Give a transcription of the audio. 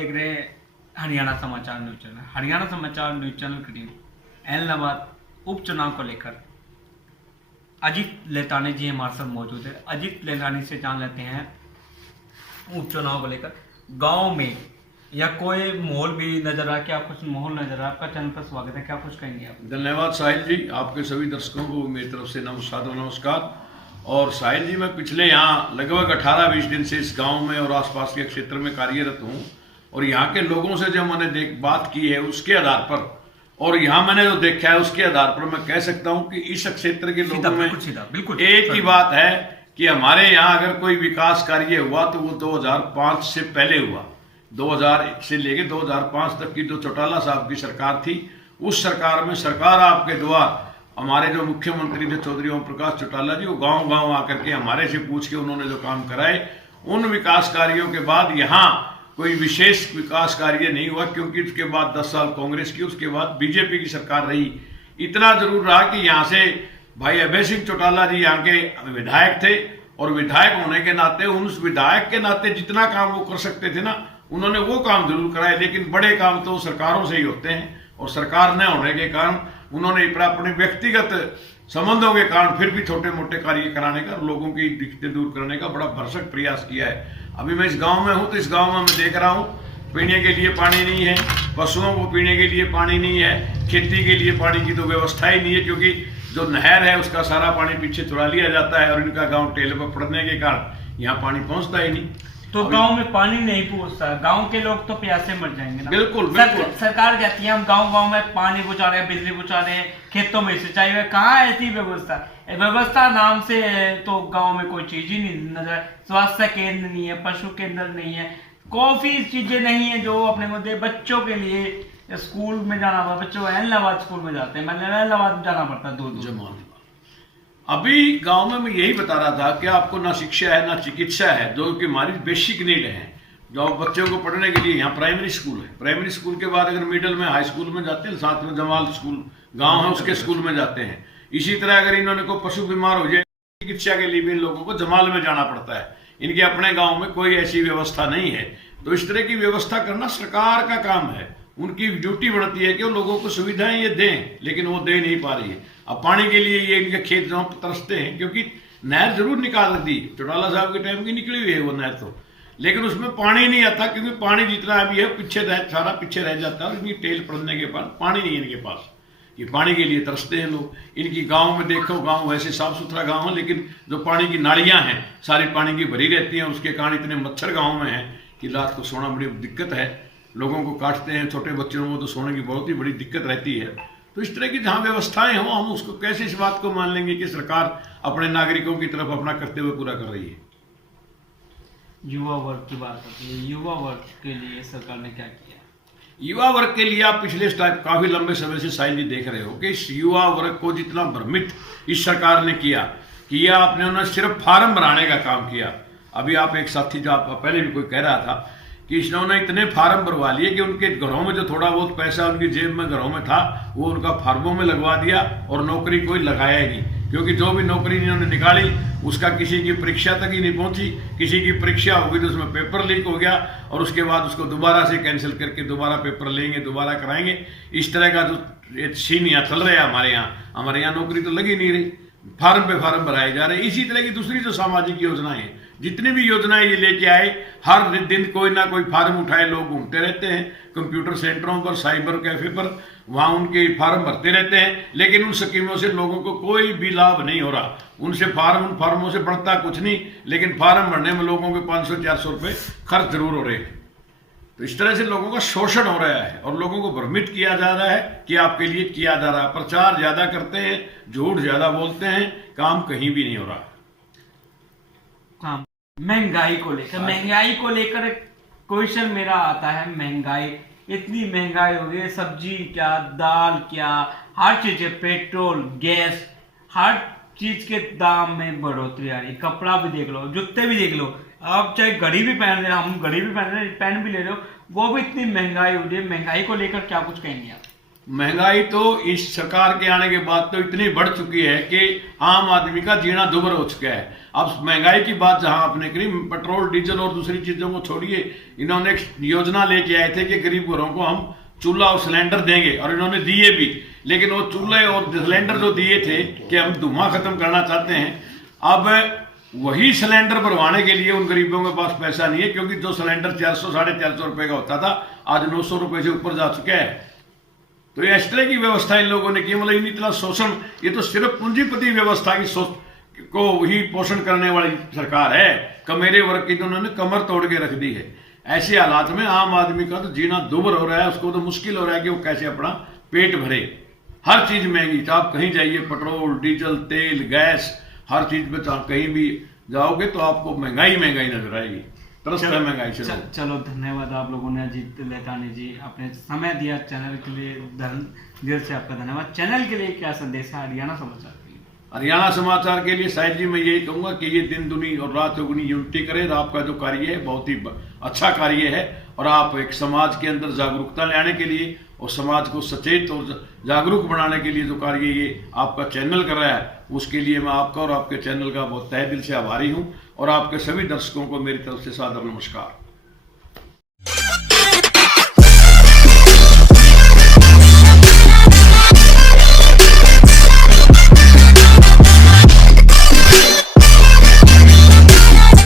देख रहे हैं Haryana Samachar news channel. Haryana Samachar news channel की टीम एलनाबाद उपचुनाव को लेकर अजीत लेतानी जी हमारे साथ मौजूद है। अजीत लेतानी से जान लेते हैं उपचुनाव को लेकर गांव में या कोई माहौल भी नजर आ, क्या कुछ माहौल नजर आ? आपका चैनल पर स्वागत है, क्या कुछ कहेंगे आप? धन्यवाद साहिल जी, आपके सभी दर्शकों को मेरी तरफ से नमस्कार। और साहिल जी, मैं पिछले यहाँ लगभग 18-20 दिन से इस गांव में और आसपास के क्षेत्र में कार्यरत हूँ और यहाँ के लोगों से जो मैंने बात की है उसके आधार पर और यहाँ मैंने जो देखा है उसके आधार पर मैं कह सकता हूँ कि इस क्षेत्र के लोगों में बिल्कुल एक ही बात है कि हमारे यहाँ अगर कोई विकास कार्य हुआ तो वो 2005 से पहले हुआ। 2000 से लेके 2005 तक की जो चौटाला साहब की सरकार थी, उस सरकार में सरकार आपके द्वारा हमारे जो मुख्यमंत्री थे चौधरी ओम प्रकाश चौटाला जी, वो गांव आकर के हमारे से पूछ के उन्होंने जो काम कराए, उन विकास कार्यों के बाद यहाँ कोई विशेष विकास कार्य नहीं हुआ, क्योंकि उसके बाद 10 साल कांग्रेस की, उसके बाद बीजेपी की सरकार रही। इतना जरूर रहा कि यहाँ से भाई अभय सिंह चौटाला जी यहाँ के विधायक थे और विधायक होने के नाते उस विधायक के नाते जितना काम वो कर सकते थे ना, उन्होंने वो काम जरूर कराए, लेकिन बड़े काम तो सरकारों से ही होते हैं और सरकार न होने के कारण उन्होंने अपने व्यक्तिगत संबंधों के कारण फिर भी छोटे मोटे कार्य कराने का, लोगों की दिक्कतें दूर करने का बड़ा भरसक प्रयास किया है। अभी मैं इस गांव में हूं तो इस गांव में मैं देख रहा हूं पीने के लिए पानी नहीं है, पशुओं को पीने के लिए पानी नहीं है, खेती के लिए पानी की तो व्यवस्था ही नहीं है, क्योंकि जो नहर है उसका सारा पानी पीछे चुरा लिया जाता है और इनका गाँव टेल पर पड़ने के कारण यहाँ पानी पहुंचता ही नहीं। तो गांव में पानी नहीं पहुंचता, गांव के लोग तो प्यासे मर जाएंगे ना। बिल्कुल सरकार कहती है हम गांव में पानी पहुंचा रहे हैं, बिजली पहुंचा रहे हैं, खेतों में सिंचाई में, कहाँ ऐसी व्यवस्था नाम से तो गांव में कोई चीज ही नहीं नजर। स्वास्थ्य केंद्र नहीं है, पशु केंद्र नहीं है, काफी चीजें नहीं है जो अपने को बच्चों के लिए स्कूल में जाना पड़ता। बच्चों एलनाबाद स्कूल में जाते हैं, मतलब एलनाबाद जाना पड़ता है दूर। अभी गांव में मैं यही बता रहा था कि आपको ना शिक्षा है ना चिकित्सा है, जो कि हमारी बेसिक नीड है। जो बच्चों को पढ़ने के लिए यहाँ प्राइमरी स्कूल है, प्राइमरी स्कूल के बाद अगर मिडिल में हाई स्कूल में जाते हैं, साथ में जमाल स्कूल गांव है उसके स्कूल में जाते हैं। इसी तरह अगर इन्होंने को पशु बीमार हो जाए, चिकित्सा के लिए भी इन लोगों को जमाल में जाना पड़ता है। इनके अपने गाँव में कोई ऐसी व्यवस्था नहीं है, तो इस तरह की व्यवस्था करना सरकार का काम है। उनकी ड्यूटी बढ़ती है कि वो लोगों को सुविधाएं ये दें, लेकिन वो दे नहीं पा रही है। अब पानी के लिए ये इनके खेत जहाँ तरसते हैं, क्योंकि नहर जरूर निकाल दी, चौटाला साहब के टाइम की निकली हुई है वो नहर तो, लेकिन उसमें पानी नहीं आता, क्योंकि पानी जितना अभी है सारा पीछे रह जाता है और इनकी टेल पड़ने के बाद पानी नहीं है इनके पास। ये पानी के लिए तरसते हैं लोग। इनकी गाँव में देखो, गाँव वैसे साफ सुथरा गाँव है, लेकिन जो पानी की नालियाँ हैं सारी पानी की भरी रहती हैं। उसके कारण इतने मच्छर गाँव में है कि रात को सोना बड़ी दिक्कत है, लोगों को काटते हैं, छोटे बच्चों को तो सोने की बहुत ही बड़ी दिक्कत रहती है। तो इस तरह की जहां व्यवस्थाएं हो, हम उसको कैसे इस बात को मान लेंगे कि सरकार अपने नागरिकों की तरफ अपना कर्तव्य पूरा कर रही है। युवा वर्ग की बात होती है, युवा वर्ग के लिए सरकार ने क्या किया? युवा वर्ग के लिए आप पिछले काफी लंबे समय से साहिल जी देख रहे हो कि इस युवा वर्ग को जितना भ्रमित इस सरकार ने किया आपने उन्हें सिर्फ फार्म बनाने का काम किया। अभी आप एक साथी जो आप पहले भी कोई कह रहा था कि इन्होंने इतने फार्म भरवा लिए कि उनके घरों में जो थोड़ा बहुत पैसा उनकी जेब में घरों में था वो उनका फार्मों में लगवा दिया और नौकरी कोई लगाया ही नहीं, क्योंकि जो भी नौकरी इन्होंने निकाली उसका किसी की परीक्षा तक ही नहीं पहुंची। किसी की परीक्षा होगी तो उसमें पेपर लीक हो गया और उसके बाद उसको दोबारा से कैंसिल करके दोबारा पेपर लेंगे, दोबारा कराएंगे। इस तरह का जो सीन यहाँ चल रहा है हमारे यहाँ नौकरी तो लगी नहीं रही, फार्म पे फार्म भराए जा रहे हैं। इसी तरह की दूसरी जो सामाजिक योजनाएं हैं, जितनी भी योजनाएं ये लेके आए, हर दिन कोई ना कोई फार्म उठाए लोग घूमते रहते हैं कंप्यूटर सेंटरों पर, साइबर कैफे पर, वहां उनके फार्म भरते रहते हैं, लेकिन उन स्कीमों से लोगों को कोई भी लाभ नहीं हो रहा। उन फार्मों से बढ़ता कुछ नहीं, लेकिन फार्म भरने में लोगों के 500-400 रुपए खर्च जरूर हो रहे हैं। तो इस तरह से लोगों का शोषण हो रहा है और लोगों को भ्रमित किया जा रहा है कि आपके लिए किया जा रहा है। प्रचार ज्यादा करते हैं, झूठ ज्यादा बोलते हैं, काम कहीं भी नहीं हो रहा। महंगाई को लेकर क्वेश्चन मेरा आता है। महंगाई, इतनी महंगाई हो गई, सब्जी क्या, दाल क्या, हर चीज, पेट्रोल, गैस, हर चीज के दाम में बढ़ोतरी आ रही। कपड़ा भी देख लो, जूते भी देख लो, आप चाहे घड़ी भी पहन रहे, हम घड़ी भी पहन रहे, पेन भी ले रहे हो, वो भी इतनी महंगाई हो रही है। महंगाई को लेकर क्या कुछ कहेंगे आप? महंगाई तो इस सरकार के आने के बाद तो इतनी बढ़ चुकी है कि आम आदमी का जीना दुभर हो चुका है। अब महंगाई की बात जहां आपने करी, पेट्रोल डीजल और दूसरी चीजों को छोड़िए, इन्होंने एक योजना लेके आए थे कि गरीब घरों को हम चूल्हा और सिलेंडर देंगे, और इन्होंने दिए भी। लेकिन वो चूल्हे और सिलेंडर जो दिए थे कि हम धुआं खत्म करना चाहते हैं, अब वही सिलेंडर भरवाने के लिए उन गरीबों के पास पैसा नहीं है, क्योंकि जो सिलेंडर 400 450 रुपए का होता था आज 900 रुपए से ऊपर जा चुका है। तो ये इस तरह की व्यवस्था इन लोगों ने की, मतलब इन इतना शोषण, ये तो सिर्फ पूंजीपति व्यवस्था की को ही पोषण करने वाली सरकार है। कमेरे वर्ग की तो उन्होंने कमर तोड़ के रख दी है। ऐसे हालात में आम आदमी का तो जीना दुभर हो रहा है, उसको तो मुश्किल हो रहा है कि वो कैसे अपना पेट भरे। हर चीज महंगी, तो आप कहीं जाइए पेट्रोल डीजल तेल गैस हर चीज पे कहीं भी जाओगे तो आपको महंगाई महंगाई नजर आएगी, तरस है महंगाई से। चलो धन्यवाद आप लोगों ने, अजीत लेतानी जी, आपने समय दिया चैनल के लिए, दिल से आपका धन्यवाद। चैनल के लिए क्या संदेश है हरियाणा समाचार के लिए? हरियाणा समाचार के लिए शायद जी मैं यही कहूंगा कि ये दिन दुनी और रात चौगुनी यूनिटी करें। आपका जो कार्य है बहुत ही अच्छा कार्य है, और आप एक समाज के अंदर जागरूकता लाने के लिए और समाज को सचेत और जागरूक बनाने के लिए जो कार्य ये आपका चैनल कर रहा है, उसके लिए मैं आपका और आपके चैनल का बहुत तहे दिल से आभारी हूं। और आपके सभी दर्शकों को मेरी तरफ से सादर नमस्कार।